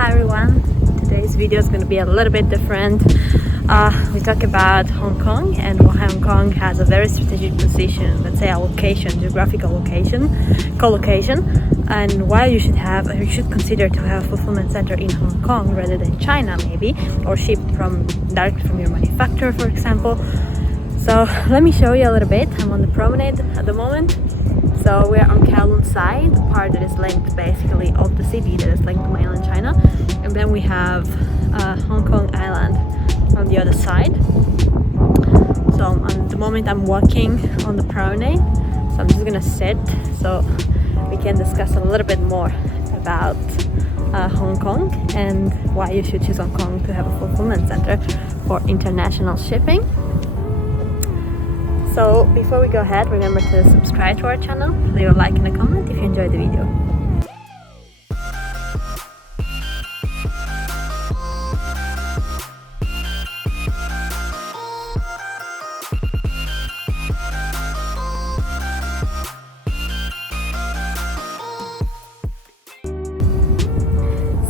Hi everyone, today's video is going to be a little bit different. We talk about Hong Kong and why Hong Kong has a very strategic position, let's say a location, geographical location, co-location, and why you should consider to have a fulfillment center in Hong Kong rather than China maybe, or shipped directly from your manufacturer, for example. So let me show you a little bit. I'm on the promenade at the moment. So we're on Kowloon side, the part that is linked basically of the city that is linked to mainland China, and then we have Hong Kong Island on the other side. So at the moment I'm walking on the promenade, so I'm just gonna sit so we can discuss a little bit more about Hong Kong and why you should choose Hong Kong to have a fulfillment center for international shipping. So before we go ahead, remember to subscribe to our channel, leave a like and a comment if you enjoyed the video.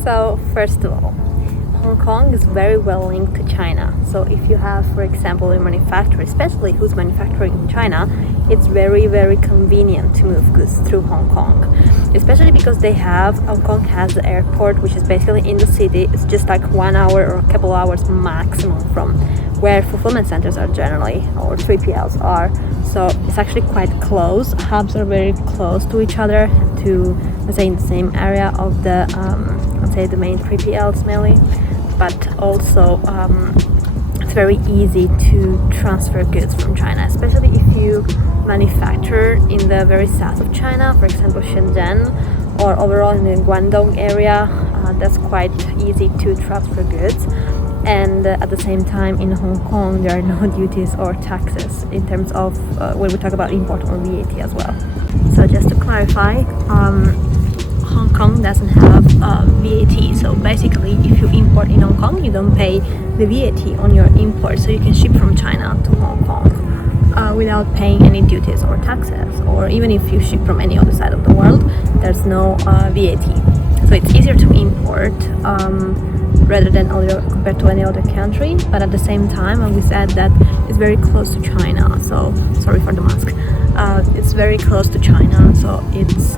So first of all, Hong Kong is very well linked to China. So if you have, for example, a manufacturer, especially who's manufacturing in China, it's very, very convenient to move goods through Hong Kong. Especially because Hong Kong has the airport, which is basically in the city. It's just like 1 hour or a couple hours maximum from where fulfillment centers are generally, or 3PLs are. So it's actually quite close. Hubs are very close to each other, to, let's say, in the same area of the, let's say, the main 3PLs mainly. But also it's very easy to transfer goods from China, especially if you manufacture in the very south of China, for example Shenzhen, or overall in the Guangdong area. That's quite easy to transfer goods. And at the same time in Hong Kong there are no duties or taxes in terms of when we talk about import or VAT as well. So just to clarify, Hong Kong doesn't have VAT, so basically if you import in Hong Kong you don't pay the VAT on your import, so you can ship from China to Hong Kong without paying any duties or taxes, or even if you ship from any other side of the world there's no VAT. So it's easier to import rather than compared to any other country, but at the same time, and we said that it's very close to China, so sorry for the mask. It's very close to China, so it's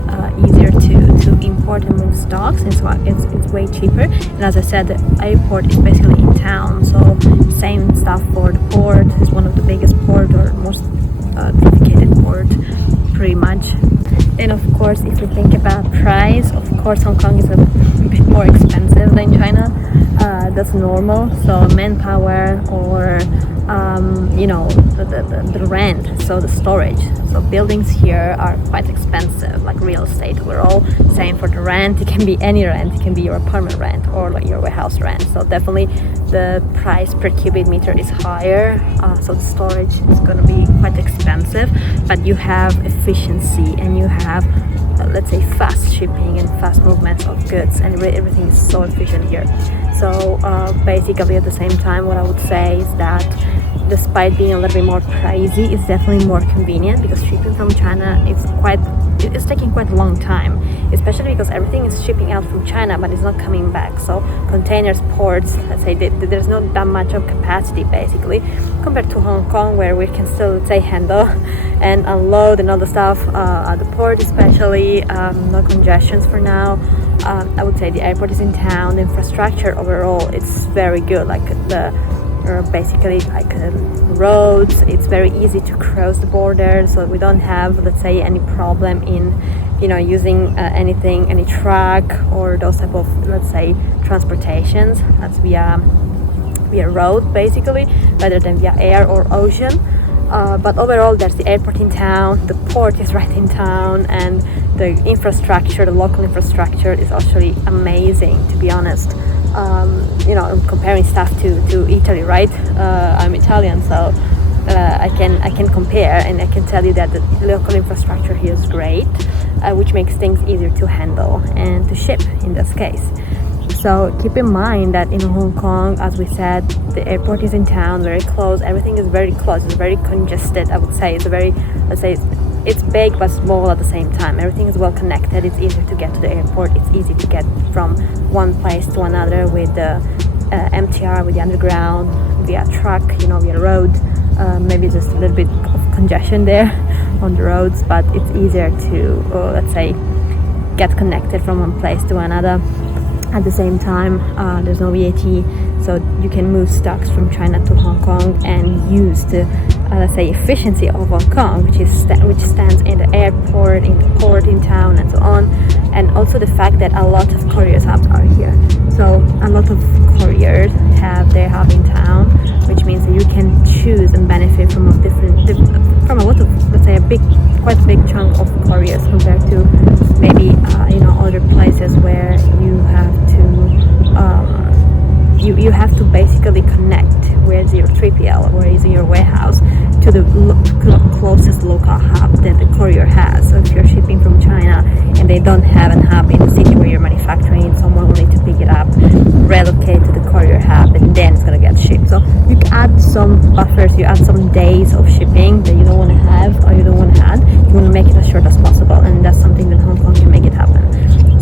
easier to import and move stocks, and so it's way cheaper. And as I said, the airport is basically in town, so same stuff for the port. It's one of the biggest port or most trafficked port, pretty much. And of course, if you think about price, of course Hong Kong is a bit more expensive than China. That's normal. So manpower or the rent, so the storage. So buildings here are quite expensive, like real estate. We're all same for the rent. It can be any rent. It can be your apartment rent or like your warehouse rent. So definitely the price per cubic meter is higher. So the storage is going to be quite expensive, but you have efficiency and you have let's say fast shipping and fast movements of goods, and everything is so efficient here. So basically at the same time what I would say is that despite being a little bit more pricey, it's definitely more convenient, because shipping from China it's taking quite a long time, especially because everything is shipping out from China but it's not coming back. So containers, ports, let's say there's not that much of capacity basically compared to Hong Kong, where we can still, let's say, handle and unload and all the stuff at the port, especially no congestions for now. I would say the airport is in town. The infrastructure overall it's very good, like basically like roads. It's very easy to cross the border, so we don't have, let's say, any problem in using any truck or those type of, let's say, transportations. That's via road basically rather than via air or ocean. But overall there's the airport in town, the port is right in town, and the infrastructure, the local infrastructure is actually amazing, to be honest. Comparing stuff to Italy, right? I'm Italian, so I can compare, and I can tell you that the local infrastructure here is great, which makes things easier to handle and to ship in this case. So keep in mind that in Hong Kong, as we said, the airport is in town, very close. Everything is very close. It's very congested. I would say it's a very, let's say, it's big but small at the same time. Everything is well connected. It's easier to get to the airport. It's easy to get from one place to another with the MTR, with the underground, via truck, via road. Maybe just a little bit of congestion there on the roads, but it's easier to, let's say, get connected from one place to another. At the same time, there's no VAT, so you can move stocks from China to Hong Kong and use the, let's say, efficiency of Hong Kong, which stands in the airport, in the port in town, and so on. And also the fact that a lot of courier hubs are here. So a lot of couriers have their hub in town, which means that you can choose and benefit from from a lot of, let's say, quite a big chunk of couriers compared to maybe other places where you have to you have to basically connect where's your 3PL, where is your warehouse, to the closest local hub that the courier has. So if you're shipping from China and they don't have a hub in the city where you're manufacturing, someone will need to pick it up, relocate to the courier hub, and then it's gonna get shipped. So you add some buffers, you add some days of shipping that you don't want to have or you don't want to add. You want to make it as short as possible, and that's something that Hong Kong can make it happen.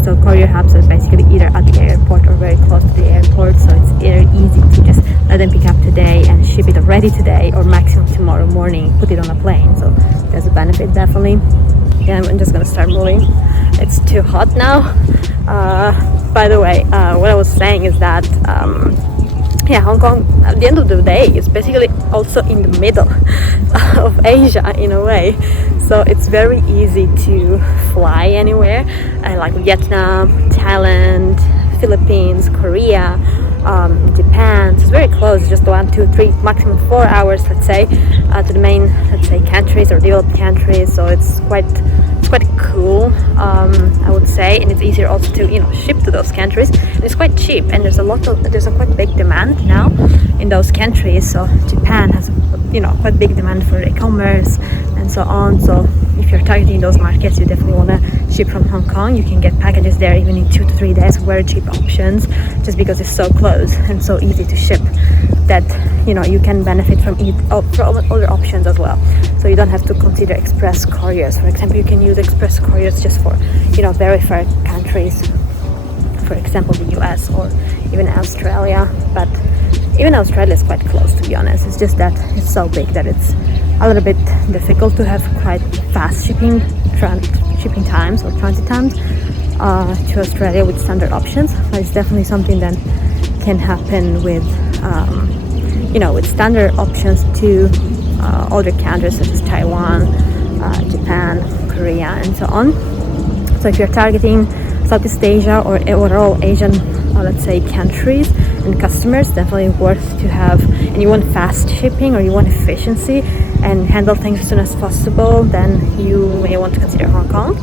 So courier hubs are basically either at the airport or very close to the airport, so it's either easy to just let them pick up today and ship it already today, or maximum tomorrow morning, put it on a plane. So there's a benefit, definitely. Yeah, I'm just gonna start moving. It's too hot now. By the way, what I was saying is that Hong Kong, at the end of the day, is basically also in the middle of Asia in a way. So it's very easy to fly anywhere, like Vietnam, Thailand, Philippines, Korea, Japan. So it's very close, just 1, 2, 3, maximum 4 hours, let's say, to the main, let's say, countries or developed countries. So it's quite cool, I would say, and it's easier also to ship to those countries. And it's quite cheap, and there's a quite big demand now in those countries. So Japan has quite big demand for e-commerce and so on. So if you're targeting those markets, you definitely want to ship from Hong Kong. You can get packages there even in 2 to 3 days, very cheap options, just because it's so close and so easy to ship that you can benefit from other options as well. So you don't have to consider express couriers. For example, you can use express couriers just for very far countries, for example the US or even Australia. But even Australia is quite close, to be honest. It's just that it's so big that it's a little bit difficult to have quite fast shipping times or transit times to Australia with standard options. But it's definitely something that can happen with with standard options to other countries such as Taiwan, Japan, Korea, and so on. So if you're targeting Southeast Asia or overall Asian, let's say, countries and customers, definitely worth to have, and you want fast shipping or you want efficiency and handle things as soon as possible, then you may want to consider Hong Kong.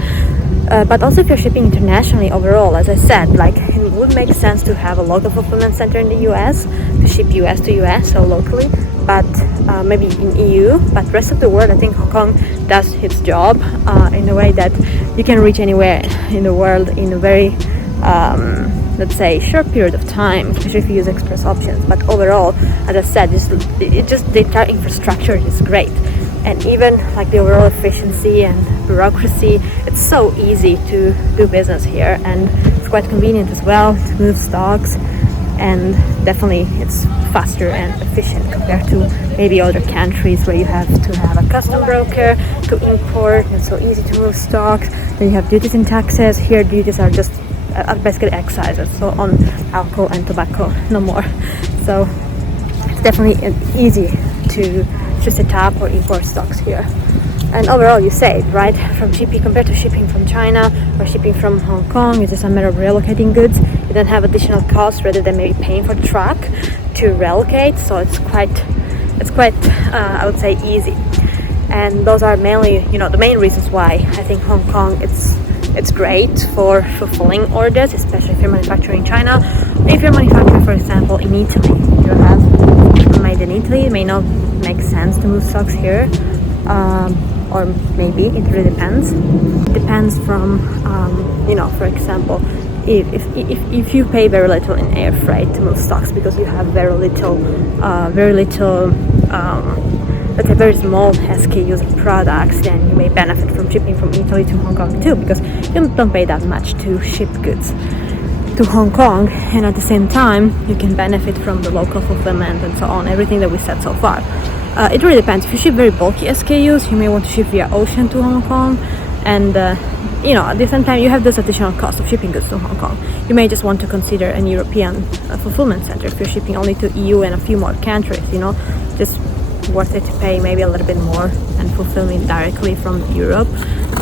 But also if you're shipping internationally overall, as I said, it would make sense to have a local fulfillment center in the US to ship US to US, so locally, but maybe in EU. But rest of the world, I think Hong Kong does its job in a way that you can reach anywhere in the world in a very let's say short period of time, especially if you use express options. But overall, as I said, the entire infrastructure is great. And even the overall efficiency and bureaucracy, it's so easy to do business here, and it's quite convenient as well to move stocks, and definitely it's faster and efficient compared to maybe other countries where you have to have a custom broker to import. It's so easy to move stocks. Then you have duties and taxes. Here duties are just basically excises, so on alcohol and tobacco, no more. So it's definitely easy to set up or import stocks here. And overall you save, right? From shipping, compared to shipping from China or shipping from Hong Kong, it's just a matter of relocating goods. You don't have additional costs rather than maybe paying for the truck to relocate. So it's quite I would say easy. And those are mainly the main reasons why I think Hong Kong it's great for fulfilling orders, especially if you're manufacturing in China. If you're manufacturing, for example, in Italy, you have made in Italy, it may not make sense to move stocks here, or maybe it really depends. It depends from for example, if you pay very little in air freight to move stocks because you have very little let's say very small SKUs of products, then you may benefit from shipping from Italy to Hong Kong too, because you don't pay that much to ship goods to Hong Kong, and at the same time you can benefit from the local fulfillment and so on, everything that we said so far. It really depends. If you ship very bulky SKUs, you may want to ship via ocean to Hong Kong, and at the same time you have this additional cost of shipping goods to Hong Kong. You may just want to consider an European fulfillment center if you're shipping only to EU and a few more countries, just worth it to pay maybe a little bit more and fulfilling directly from Europe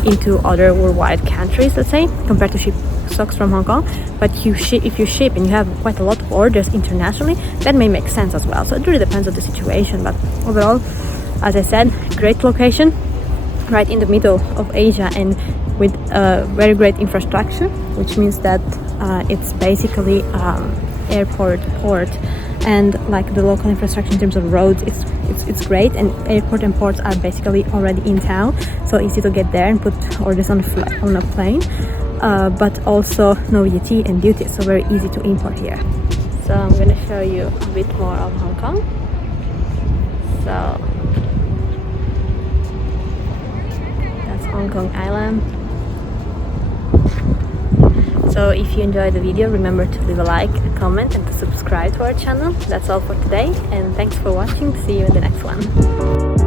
into other worldwide countries, let's say, compared to ship stocks from Hong Kong. But if you ship and you have quite a lot of orders internationally, that may make sense as well. So it really depends on the situation, but overall, as I said, great location right in the middle of Asia and with very great infrastructure, which means that it's basically airport, port, and like the local infrastructure in terms of roads, it's great, and airport and ports are basically already in town, so easy to get there and put orders on a plane, but also no VAT and duties, so very easy to import here. So I'm going to show you a bit more of Hong Kong. So that's Hong Kong Island. So if you enjoyed the video, remember to leave a like, a comment, and to subscribe to our channel. That's all for today, and thanks for watching. See you in the next one.